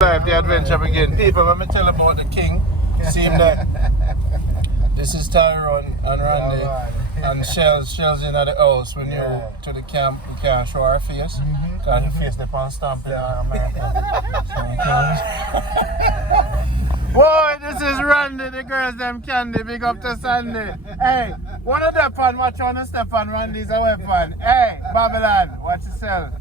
Life, the adventure begin. People, let me tell about the king. See him there? This is Tyrone and Randy and Shells in the house. When you to the camp, we can't show our face. Because the face they on stamping our America. Boy, this is Randy, the girls them candy, big up to Sandy. Hey, one of them pan, watch on the step on Randy's a weapon. Hey, Babylon, watch yourself.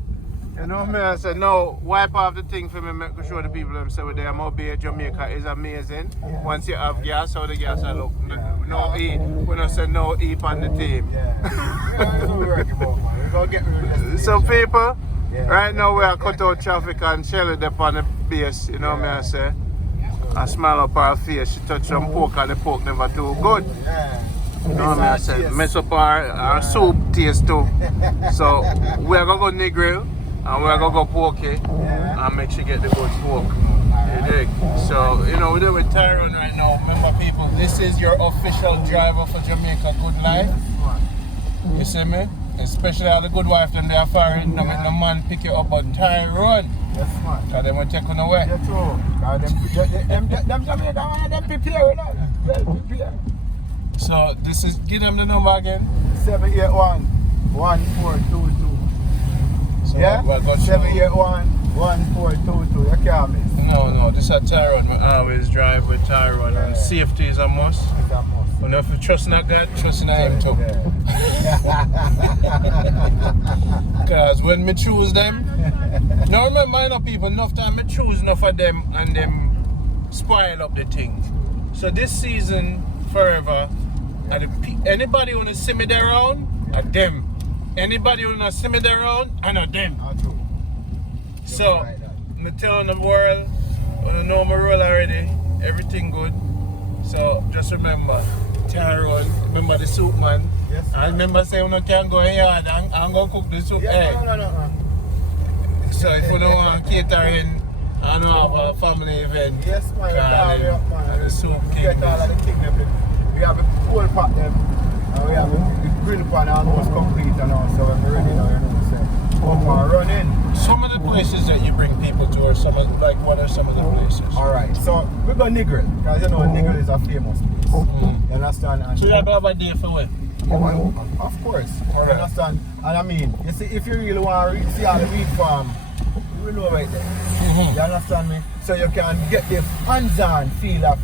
You know me, I said, no, wipe off the thing for me, make sure the people them say with them MOB Jamaica is amazing. Yeah. Once you have gas, how the gas I look. No E, when I say no E on the team. So people, right now we are cut out traffic and Shelly up on the base, you know me I say. I smile up her face, she touch some pork and the pork never too good. You know me I say, mess up our soup taste too. So we are going to go Negro. And we're going to go pork and make sure you get the good pork. You dig? So, you know, we're there with Tyrone right now. Remember, people, this is your official driver for Jamaica Good Life. You see me? Especially all the good wife and they are foreign. No man pick you up, but Tyrone. That's smart. Because they will take on away. That's true. Them Jamaica, them prepare. So, this is, give them the number again. 781-1422. So yeah? 781-1422. You can't miss. No, this is Tyrone. We always drive with Tyrone and safety is a must. It's a must. But if you trust in God, trust in him too. Because when me choose them, now remember, I know people, enough time I choose enough of them and them spoil up the thing. So this season, forever, anybody want to see me there around, are them. Anybody who not see me there around, I know them. So, I'm telling the world, I know my role already, everything good. So, just remember, Tyrone, remember the soup man. Yes, I remember saying I can't go in yard, I'm going to cook the soup. Yeah, no. So, if you don't want catering, I don't have a family event. Yes, man, the soup king. Get all of the king. We have a whole pot them. And we have the grill pan almost complete and all, so we're ready now, you know what I'm saying? Up and run in. Some of the places that you bring people to are some of, like, what are some of the places? Alright, so we got Nigel, because you know Nigel is a famous place. You understand? And so you have a day for what? Of course. Right. You understand? And I mean, you see, if you really want to see all the wheat farm, you will know right there. You understand me? So you can get the hands-on feel of,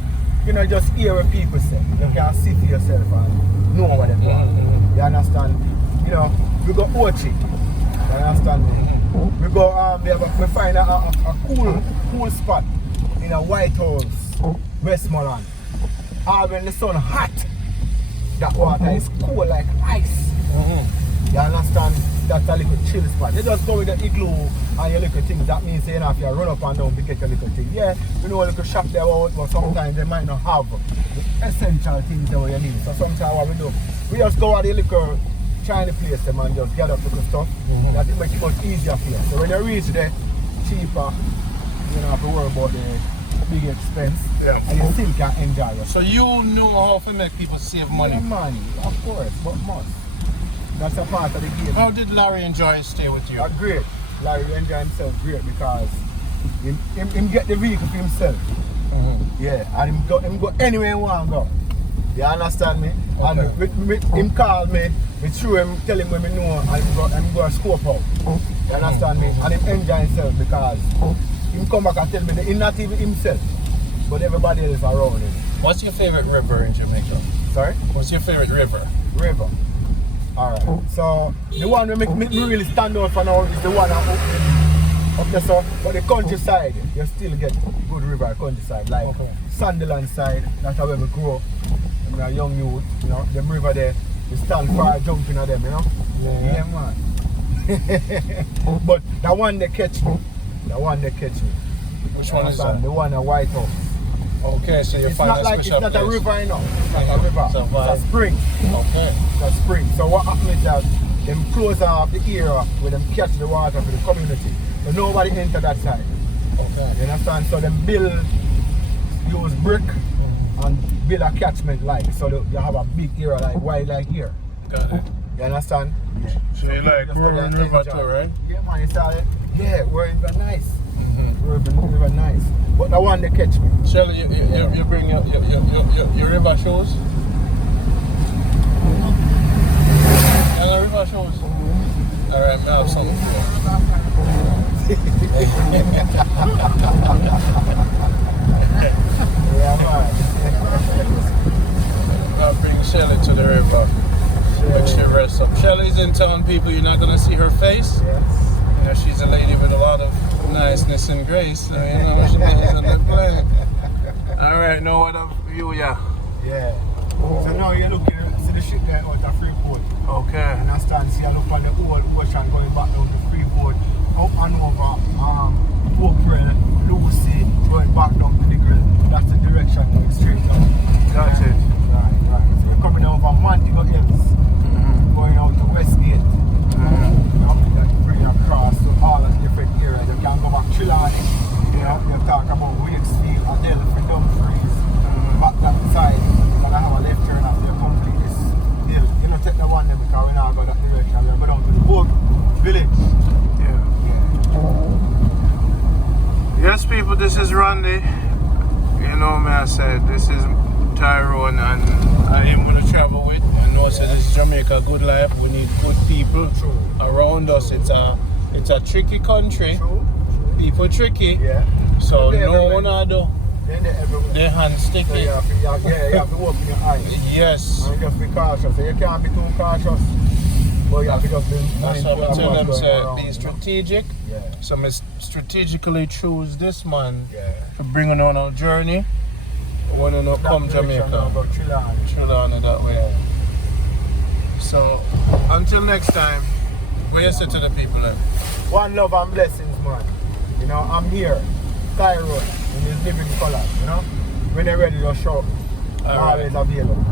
you know, just hear what people say. You can see for yourself and know what they're doing. You understand? You know, we go Ochi. You understand me? We go, we find a cool spot in a White House, Westmoreland. When the sun hot, that water is cool like ice. You understand? That's a little chill spot. You just go with the igloo and your little things. That means you know, if you run up and down to get your little thing. Yeah, you know a little shop there, but sometimes they might not have the essential things that you need. So sometimes what we do, we just go at the little China place them and just get up little stuff. That it makes it much easier for you. So when you reach there, cheaper, you don't have to worry about the big expense. Yeah. And you still can enjoy it. So you know how to make people save money? Yeah, money, of course, but must. That's a part of the game. How did Larry enjoy stay with you? Great. Larry enjoy himself great because him get the vehicle for himself. Yeah, and him go anywhere he want to go. You understand me? Okay. And him call me, me through him, tell him when me know, and him go scope out. You understand me? And him enjoy himself because him come back and tell me that he's not even himself, but everybody else around him. What's your favorite river in Jamaica? Sorry? What's your favorite river? River. Alright, so the one that make me really stand out for now is the one up there, so, but the countryside, you still get good river countryside, like Sunderland side, that's where we grow up. When we are young youth, you know, them river there, we stand for jumping at them, you know? Yeah man. But the one they catch me, Which one is that? The one at White House. Okay, so you find a special place. It's not a river, you know. It's not a river. It's a spring. Okay. It's a spring. So what happens is that them close off the area where them catch the water for the community. So nobody enter that side. Okay. You understand? So them use brick and build a catchment like. So you have a big area like wide like here. Got it. You understand? Yeah. So you like rural river too, right? Yeah man, it's all, yeah, where it's nice. River nice. But the one they catch me. Shelly, you bring your river shoes? And the river shoes? Alright, I have some. Yeah, man. I'll bring Shelly to the river. Make she rests up. Shelly's in town, people. You're not gonna see her face. Yes. You know, she's a lady with a lot of niceness and grace. So you know she does on the plane. Alright, now what of you, yeah? Yeah. So now you're looking at the ship there out of Freeport. Okay. And I stand see I look on the old ocean going back down to Freeport, up and over Oakville, Lucy, going back down to the grill. That's the direction going straight down. That's it. Right. So you're coming over Montego Hills, going out to Westgate. That bring you across to all the different areas. You can go back Trelawney. You talk about Wakefield, Adelphi, Dumfries, back that side. And I have a left turn off there, complete this hill. You know, take the one there because we now go that direction. We go down to the boat village. Yes, people, this is Randy. You know me, I said, this is Tyrone, and I am going to travel with. I know this is Jamaica, good life. We need good people around us. It's a tricky country. People tricky. So no one I do. Their hands sticky. So you have to open your eyes. Yes. And just be cautious. So you can't be too cautious. But you have to just be That's what I tell them, say, be around, strategic. So I strategically choose this man Yeah. to bring on our journey. When you know, come Jamaica. Trelawney that way. So until next time, what you say to the people then? One love and blessings, man. You know, I'm here, Tyrone, in his living colors, you know. When you're ready to show, I'm always available.